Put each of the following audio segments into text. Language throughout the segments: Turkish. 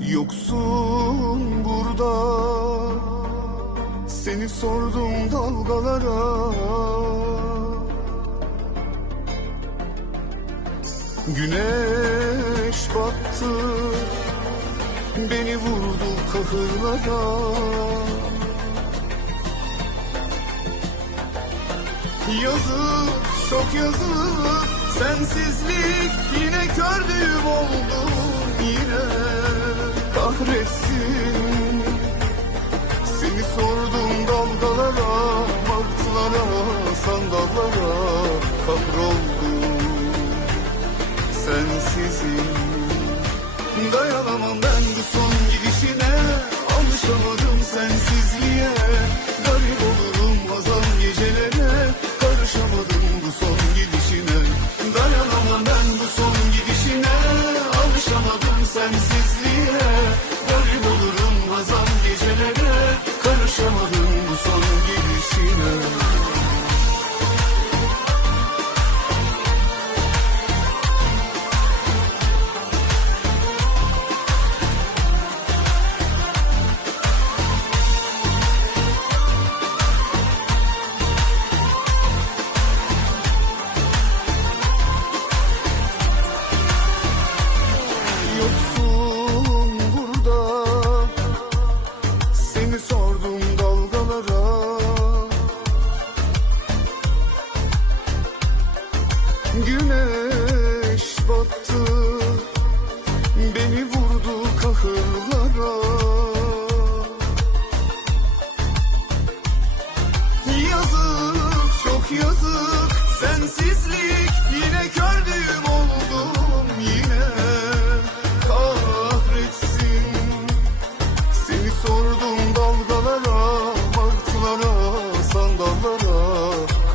Yoksun burada. Seni sordum dalgalara. Güneş battı. Beni vurdu kahırlara. Yazık çok yazık. Sensizlik yine kördüğüm oldu kahretsin. Seni sordum dalgalara Martılara sandallara Kahroldum Sensizim Dayanamam ben bu son gidişine. Alışamadım sensizliğe. Garip olurum hazan gecelere. Karışamadım bu son gidişine. Dayanamam ben bu son gidişine. Alışamadım sensizliğe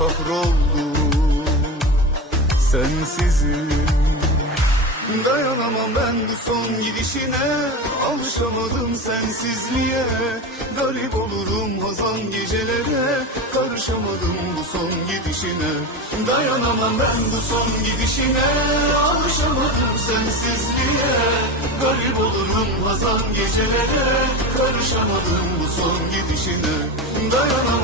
Kahroldum Sensizim. Dayanamam ben bu son gidişine. Alışamadım sensizliğe. Garip olurum hazan gecelere. Karışamadım bu son gidişine. Dayanamam ben bu son gidişine. Alışamadım sensizliğe. Garip olurum hazan gecelere. Karışamadım bu son gidişine. Dayanamam